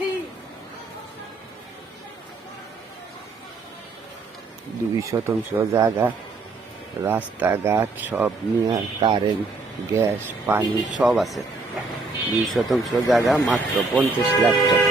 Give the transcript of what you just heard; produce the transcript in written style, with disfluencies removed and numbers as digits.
,200 জায়গা, রাস্তাঘাট সব নিয়ে, কারেন্ট, গ্যাস, পানি সব আছে। 200 জায়গা মাত্র 50 লাখ টাকা।